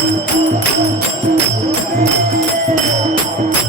Thank you.